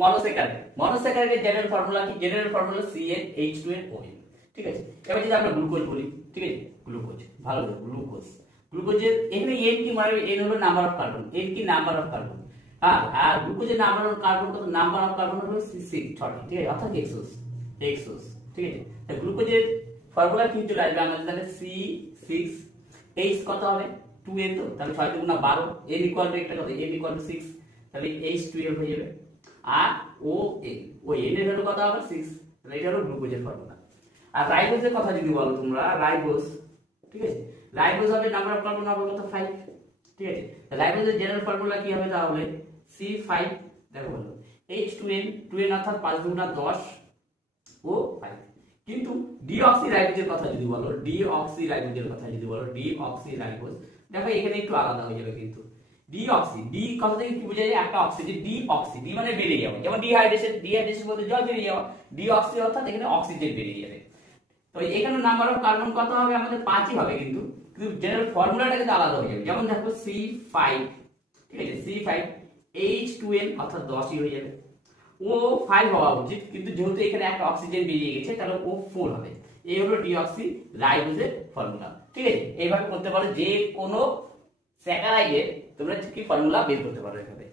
মনোস্যাকারাইডের general formula কি? General formula CnH2nOn। ঠিক আছে, এবার যদি আমরা গ্লুকোজ বলি, ঠিক আছে, গ্লুকোজ ভালো করে, গ্লুকোজের এখানে n কি মানে n হলো নাম্বার অফ কার্বন, n কি নাম্বার অফ কার্বন, আর গ্লুকোজের নাম্বার অফ কার্বন কত? নাম্বার অফ কার্বন হলো 6, সঠিক, ঠিক আছে, অর্থাৎ হেক্সোস, ঠিক আছে। তাহলে গ্লুকোজের ফর্মুলা কি চলে আসবে আমাদের? তাহলে C6H কত হবে? 2n, তো তাহলে 6 × 12, n ইকুয়াল টু একটা কত? n ইকুয়াল টু 6, তাহলে H12 হয়ে যাবে। আর ওই n এর ভ্যালু কত হবে? 6, তাহলে এটা হলো গ্লুকোজের ফর্মুলা। আর রাইবোজের কথা যদি বলো তোমরা, রাইবোজ, ঠিক আছে, রাইবোজ হবে নাম্বার অফ কার্বন হবে কত? 5, ঠিক আছে। তাহলে রাইবোজের জেনারেল ফর্মুলা কি হবে তাহলে? C5, দেখো বলো, H2n, 2n অর্থাৎ 5 × 10 ও 5। কিন্তু ডিঅক্সিরাইবোজের কথা যদি বলো, ডিঅক্সিরাইবোজ, দেখো এখানে একটু আলাদা হয়ে যাবে কিন্তু। ডি কথা থেকে কি বোঝা যায়? একটা অক্সিজেন, ডি মানে বেরিয়ে যাবে, যেমন ডিহাইড্রেশন বলতে জল বেরিয়ে যাওয়া, ডিঅক্সি অর্থাৎ এখানে অক্সিজেন বেরিয়ে যাবে। তো এখানে নাম্বার অফ কার্বন কত হবে? আমাদের 5ই হবে, কিন্তু জেনারেল ফর্মুলাটা কিন্তু আলাদা হয়ে যাবে। যেমন দেখো C5, ঠিক আছে, C5H2n অর্থাৎ 10ই হয়ে যাবে। O5 হওয়া উচিত, কিন্তু যেহেতু এখানে একটা অক্সিজেন বেরিয়ে গেছে তাহলে O4 হবে। এই হলো ডিঅক্সিরাইবোজের ফর্মুলা, ঠিক আছে। এইভাবে করতে পারো, যে কোনো স্যাকারাইডের তোমরা কি ফর্মুলা বের করতে পারো এভাবে।